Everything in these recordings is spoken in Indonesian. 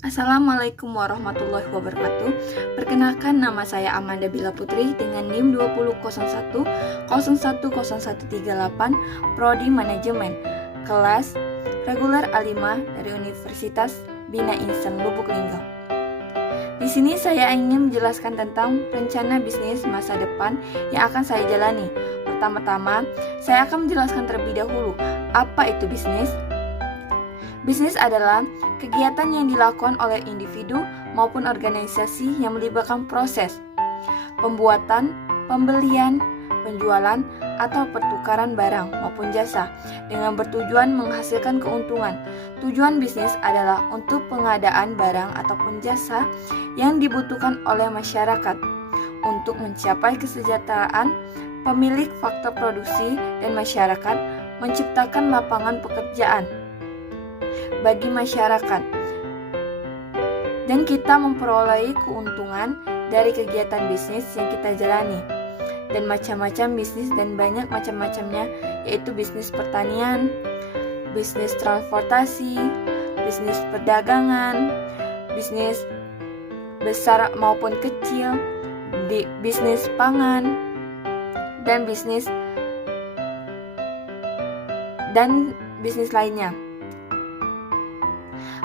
Assalamualaikum warahmatullahi wabarakatuh. Perkenalkan, nama saya Amanda Bila Putri dengan NIM 2001010138, Prodi Manajemen, kelas reguler A5 dari Universitas Bina Insan Lubuk Linggau. Di sini saya ingin menjelaskan tentang rencana bisnis masa depan yang akan saya jalani. Pertama-tama, saya akan menjelaskan terlebih dahulu apa itu bisnis. Bisnis adalah kegiatan yang dilakukan oleh individu maupun organisasi yang melibatkan proses pembuatan, pembelian, penjualan, atau pertukaran barang maupun jasa dengan bertujuan menghasilkan keuntungan. Tujuan bisnis adalah untuk pengadaan barang ataupun jasa yang dibutuhkan oleh masyarakat untuk mencapai kesejahteraan pemilik faktor produksi dan masyarakat, menciptakan lapangan pekerjaan bagi masyarakat, dan kita memperoleh keuntungan dari kegiatan bisnis yang kita jalani. Dan macam-macam bisnis dan banyak macam-macamnya, yaitu bisnis pertanian, bisnis transportasi, bisnis perdagangan, bisnis besar maupun kecil, bisnis pangan, dan bisnis lainnya.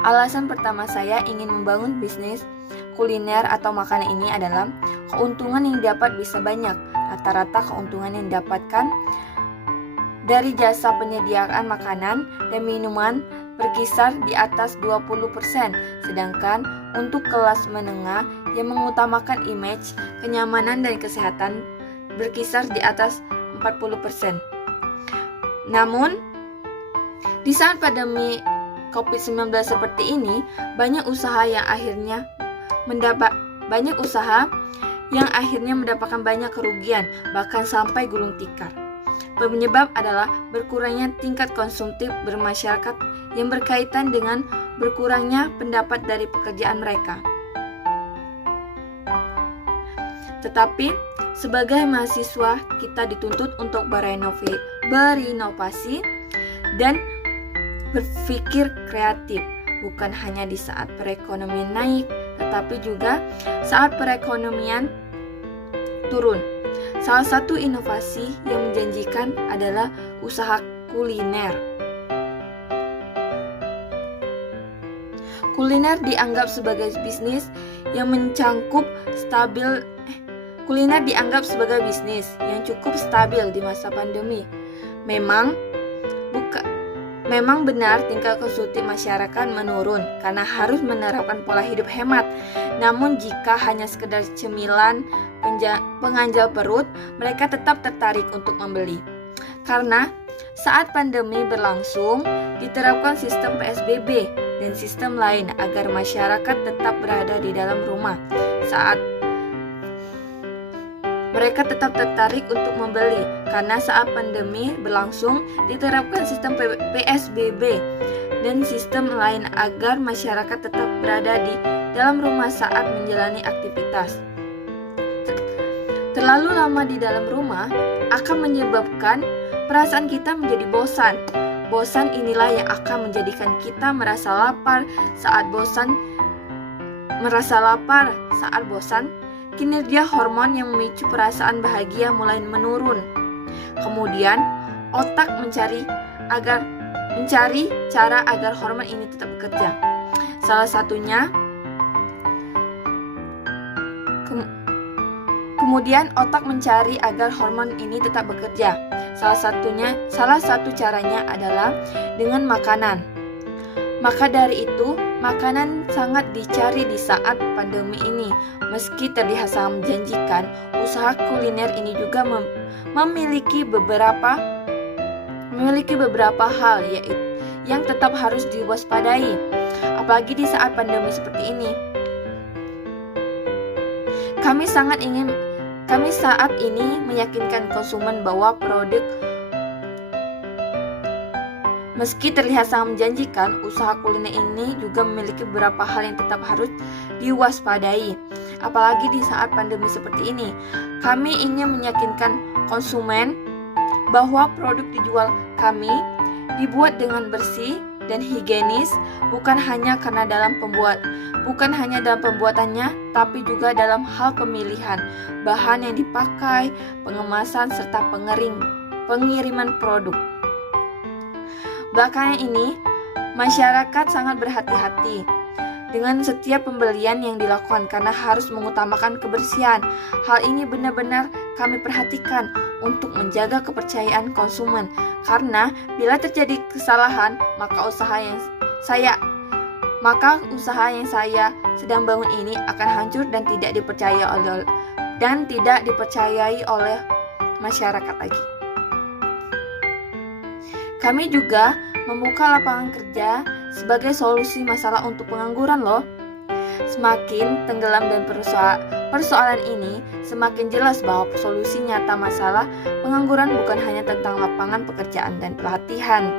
Alasan pertama saya ingin membangun bisnis kuliner atau makanan ini adalah keuntungan yang didapat bisa banyak. Rata-rata keuntungan yang didapatkan dari jasa penyediaan makanan dan minuman berkisar di atas 20%, sedangkan untuk kelas menengah yang mengutamakan image, kenyamanan, dan kesehatan berkisar di atas 40%. Namun, di saat pandemi COVID-19 seperti ini, banyak usaha yang akhirnya mendapatkan banyak kerugian, bahkan sampai gulung tikar. Penyebab adalah berkurangnya tingkat konsumtif bermasyarakat yang berkaitan dengan berkurangnya pendapat dari pekerjaan mereka. Tetapi, sebagai mahasiswa, kita dituntut untuk berinovasi dan berpikir kreatif, bukan hanya di saat perekonomian naik, tetapi juga saat perekonomian turun. Salah satu inovasi yang menjanjikan adalah usaha kuliner. Kuliner dianggap sebagai bisnis yang cukup stabil di masa pandemi. Memang benar tingkat konsumtif masyarakat menurun karena harus menerapkan pola hidup hemat. Namun jika hanya sekedar cemilan pengganjal perut, mereka tetap tertarik untuk membeli. Karena saat pandemi berlangsung, diterapkan sistem PSBB dan sistem lain agar masyarakat tetap berada di dalam rumah. Mereka tetap tertarik untuk membeli karena saat pandemi berlangsung diterapkan sistem PSBB dan sistem lain agar masyarakat tetap berada di dalam rumah saat menjalani aktivitas. Terlalu lama di dalam rumah akan menyebabkan perasaan kita menjadi bosan. Bosan inilah yang akan menjadikan kita merasa lapar saat bosan. Kinerja hormon yang memicu perasaan bahagia mulai menurun. Kemudian, otak mencari cara agar hormon ini tetap bekerja. Salah satu caranya adalah dengan makanan. Maka dari itu, makanan sangat dicari di saat pandemi ini. Meski terlihat sangat menjanjikan, usaha kuliner ini juga memiliki beberapa hal yang tetap harus diwaspadai, apalagi di saat pandemi seperti ini. Kami saat ini meyakinkan konsumen bahwa meski terlihat sangat menjanjikan, usaha kuliner ini juga memiliki beberapa hal yang tetap harus diwaspadai. Apalagi di saat pandemi seperti ini, kami ingin meyakinkan konsumen bahwa produk dijual kami dibuat dengan bersih, dan higienis, bukan hanya dalam pembuatannya, tapi juga dalam hal pemilihan bahan yang dipakai, pengemasan serta pengiriman produk. Belakangan ini, masyarakat sangat berhati-hati dengan setiap pembelian yang dilakukan karena harus mengutamakan kebersihan. Hal ini benar-benar kami perhatikan untuk menjaga kepercayaan konsumen, karena bila terjadi kesalahan, maka usaha yang saya sedang bangun ini akan hancur dan tidak dipercayai oleh masyarakat lagi. Kami juga membuka lapangan kerja sebagai solusi masalah untuk pengangguran loh. Semakin tenggelam dan persoalan ini, semakin jelas bahwa solusi nyata masalah pengangguran bukan hanya tentang lapangan pekerjaan dan pelatihan.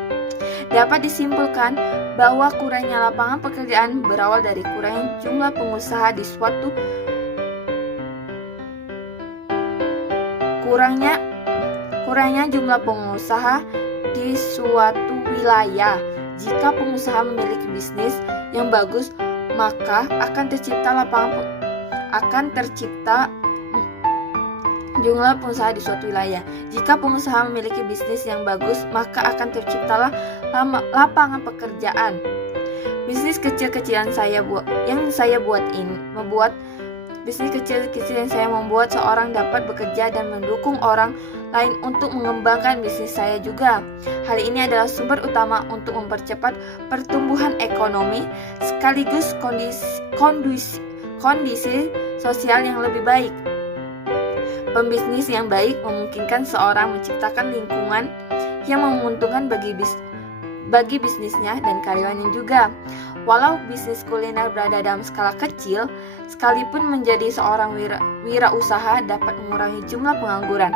Dapat disimpulkan bahwa kurangnya lapangan pekerjaan berawal dari kurangnya jumlah pengusaha di suatu wilayah. Jika pengusaha memiliki bisnis yang bagus, maka akan tercipta jumlah pengusaha di suatu wilayah. Jika pengusaha memiliki bisnis yang bagus, maka akan terciptalah lapangan pekerjaan. Bisnis kecil-kecilan yang saya membuat seorang dapat bekerja dan mendukung orang lain untuk mengembangkan bisnis saya juga. Hal ini adalah sumber utama untuk mempercepat pertumbuhan ekonomi sekaligus kondisi sosial yang lebih baik. Pembisnis yang baik memungkinkan seorang menciptakan lingkungan yang menguntungkan bagi bisnisnya dan karyawannya juga. Walau bisnis kuliner berada dalam skala kecil, sekalipun menjadi seorang wirausaha dapat mengurangi jumlah pengangguran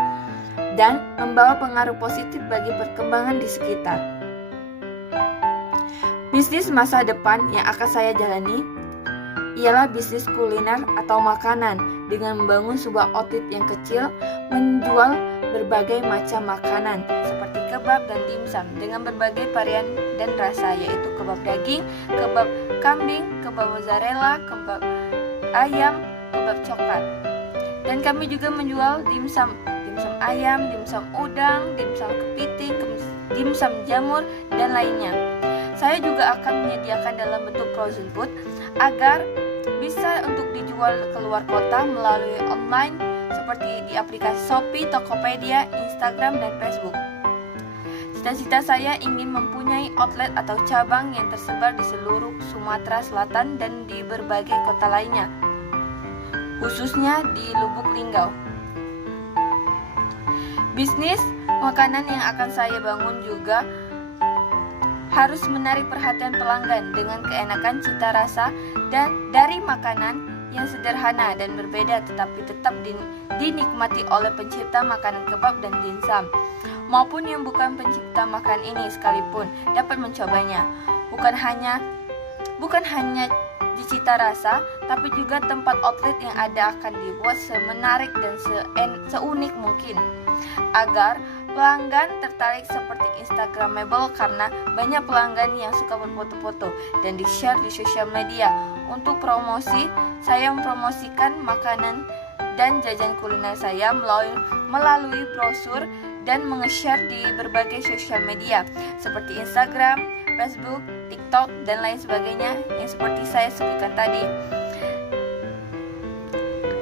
dan membawa pengaruh positif bagi perkembangan di sekitar. Bisnis masa depan yang akan saya jalani ialah bisnis kuliner atau makanan dengan membangun sebuah outlet yang kecil menjual berbagai macam makanan seperti kebab dan dimsum dengan berbagai varian dan rasa, yaitu kebab daging, kebab kambing, kebab mozzarella, kebab ayam, kebab coklat. Dan kami juga menjual dimsum ayam, dimsum udang, dimsum kepiting, dimsum jamur, dan lainnya. Saya juga akan menyediakan dalam bentuk frozen food agar bisa untuk dijual keluar kota melalui online seperti di aplikasi Shopee, Tokopedia, Instagram, dan Facebook. Cita-cita saya ingin mempunyai outlet atau cabang yang tersebar di seluruh Sumatera Selatan dan di berbagai kota lainnya, khususnya di Lubuk Linggau. Bisnis makanan yang akan saya bangun juga harus menarik perhatian pelanggan dengan keenakan cita rasa dan dari makanan yang sederhana dan berbeda tetapi tetap dinikmati oleh pencipta makanan kebab dan dimsum, maupun yang bukan pencipta makanan ini sekalipun dapat mencobanya. Bukan hanya di cita rasa, tapi juga tempat outlet yang ada akan dibuat semenarik dan seunik mungkin agar pelanggan tertarik seperti Instagramable, karena banyak pelanggan yang suka berfoto-foto dan di-share di sosial media. Untuk promosi, saya mempromosikan makanan dan jajan kuliner saya melalui brosur dan menge-share di berbagai sosial media seperti Instagram, Facebook, TikTok, dan lain sebagainya yang seperti saya sebutkan tadi,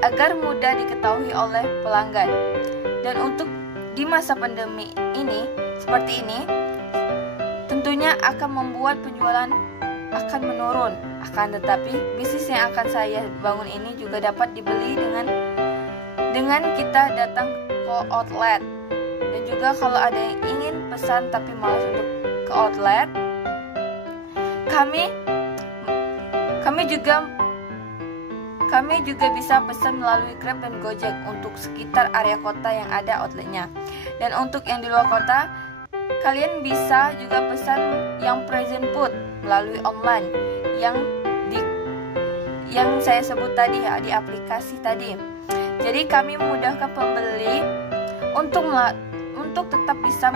agar mudah diketahui oleh pelanggan. Dan untuk di masa pandemi ini seperti ini, tentunya akan membuat penjualan akan menurun. Akan tetapi bisnis yang akan saya bangun ini juga dapat dibeli dengan kita datang ke outlet. Dan juga kalau ada yang ingin pesan tapi malas untuk ke outlet, kami juga bisa pesan melalui Grab dan Gojek untuk sekitar area kota yang ada outletnya. Dan untuk yang di luar kota, kalian bisa juga pesan yang present food melalui online yang saya sebut tadi di aplikasi tadi. Jadi kami memudahkan pembeli untuk tetap bisa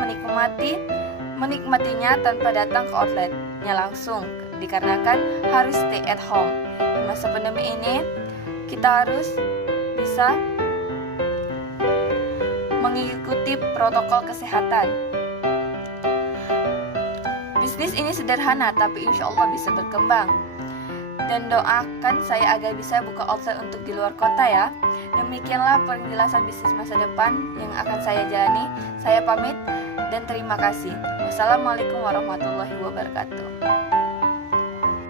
menikmatinya tanpa datang ke outlet. langsung dikarenakan harus stay at home. Di masa pandemi ini kita harus bisa mengikuti protokol kesehatan. Bisnis ini sederhana tapi insya Allah bisa berkembang. Dan doakan saya agar bisa buka outlet untuk di luar kota ya. Demikianlah penjelasan bisnis masa depan yang akan saya jalani. Saya pamit dan terima kasih. Wassalamualaikum warahmatullahi wabarakatuh.